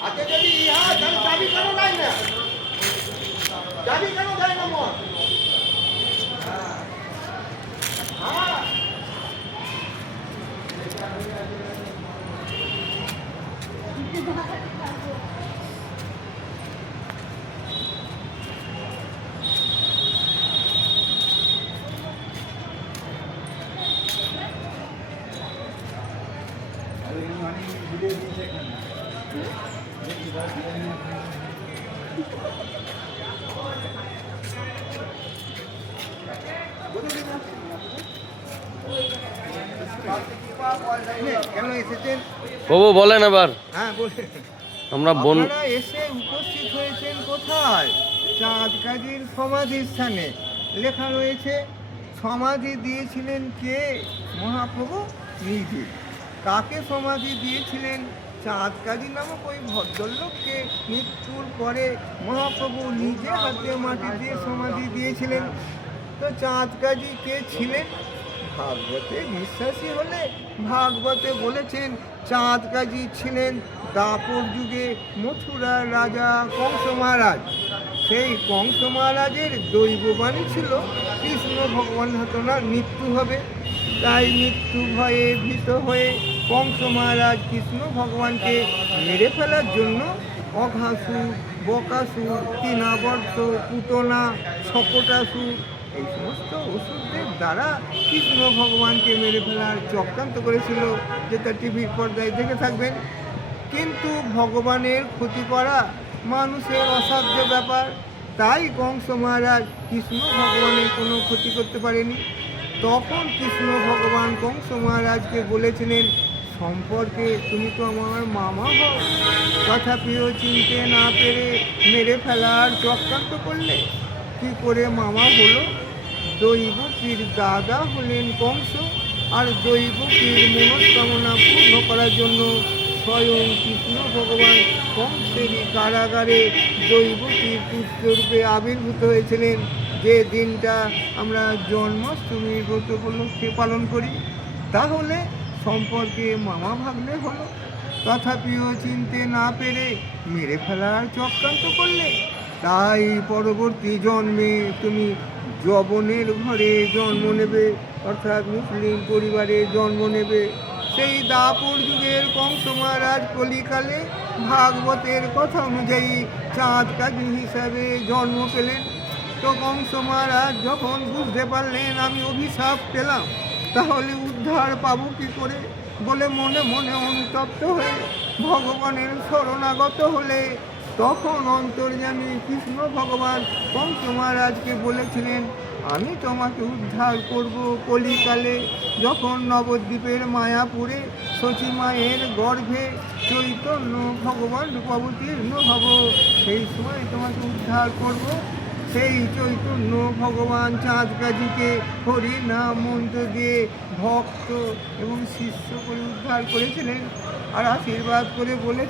হাতে যদি ইহা তাহলে চাবি কেন দেয় না চাবি কেন দেয় না মন হ্যাঁ কেন এসেছেন বাবু বলেন এবার হ্যাঁ আমরা বন এসে উপস্থিত হয়েছেন কোথায়? চাঁদ কাজীর সমাধির স্থানে লেখা রয়েছে সমাধি দিয়েছিলেন কে? মহাপ্রভু নিজে। কাকে সমাধি দিয়েছিলেন? চাঁদ কাজী নামক ওই ভদ্রলোককে মৃত্যুর পরে মহাপ্রভু নিজে হাতে মাটি দিয়ে সমাধি দিয়েছিলেন। তো চাঁদ কাজী কে ছিলেন? ভাগবতে বিশ্বাসী হলে ভাগবতে বলেছেন চাঁদ কাজী ছিলেন দাপর যুগে মথুরার রাজা কংস মহারাজ। সেই কংস মহারাজের দৈববাণী ছিল, কৃষ্ণ ভগবান হতনার মৃত্যু হবে। তাই মৃত্যু ভয়ে ভীত হয়ে কংস মহারাজ কৃষ্ণ ভগবানকে মেরে ফেলার জন্য অঘাসুর বকাসুর তৃণাবর্ত, পুতনা ছপটাসুর এই সমস্ত ওষুধের দ্বারা কৃষ্ণ ভগবানকে মেরে ফেলার চক্রান্ত করেছিল, যেটা টিভির পর্দায় দেখে থাকবেন। কিন্তু ভগবানের ক্ষতি করা মানুষের অসাধ্য ব্যাপার। তাই কংস মহারাজ কৃষ্ণ ভগবানের কোনো ক্ষতি করতে পারেনি। তখন কৃষ্ণ ভগবান কংস মহারাজকে বলেছিলেন সম্পর্কে তুমি তো আমার মামা হও। তথাপিও চিনতে না পেরে মেরে ফেলার চক্রান্ত করলে। কি করে মামা হলো? দৈবকীর দাদা হলেন কংস, আর দৈবকীর মনস্কামনা পূর্ণ করার জন্য স্বয়ং কৃষ্ণ ভগবান কংসেরই কারাগারে দৈবকীর পুত্ররূপে আবির্ভূত হয়েছিলেন। যে দিনটা আমরা জন্মাষ্টমীর ব্রত উপলক্ষে পালন করি, তাহলে সম্পর্কে মামা ভাবলে হলো। তথাপিও চিনতে না পেরে মেরে ফেলার চক্রান্ত করলে। তাই পরবর্তী জন্মে তুমি যবনের ঘরে জন্ম নেবে, অর্থাৎ মুসলিম পরিবারে জন্ম নেবে। সেই দাপর যুগের কংস মহারাজ কলিকালে ভাগবতের কথা অনুযায়ী চাঁদ কাজী হিসাবে জন্ম পেলেন। তো কংস মহারাজ যখন বুঝতে পারলেন, আমি অভিশাপ পেলাম। তাহলে উদ্ধার পাবো কি করে? বলে মনে মনে অনুতপ্ত হয়ে ভগবানের শরণাগত হলে তখন অন্তর্যামী কৃষ্ণ ভগবান কংস মহারাজকে বলেছিলেন, আমি তোমাকে উদ্ধার করব কলিকালে। যখন নবদ্বীপের মায়াপুরে সচী মায়ের গর্ভে চৈতন্য ভগবান রূপাবতীর্ণ হব, সেই সময় তোমাকে উদ্ধার করব সেই চৈতন্য ভগবান চাঁদ কাজীকে হরি নাম মন্ত্র দিয়ে ভক্ত এবং শিষ্য করে উদ্ধার করেছিলেন আর আশীর্বাদ করে বলেছিলেন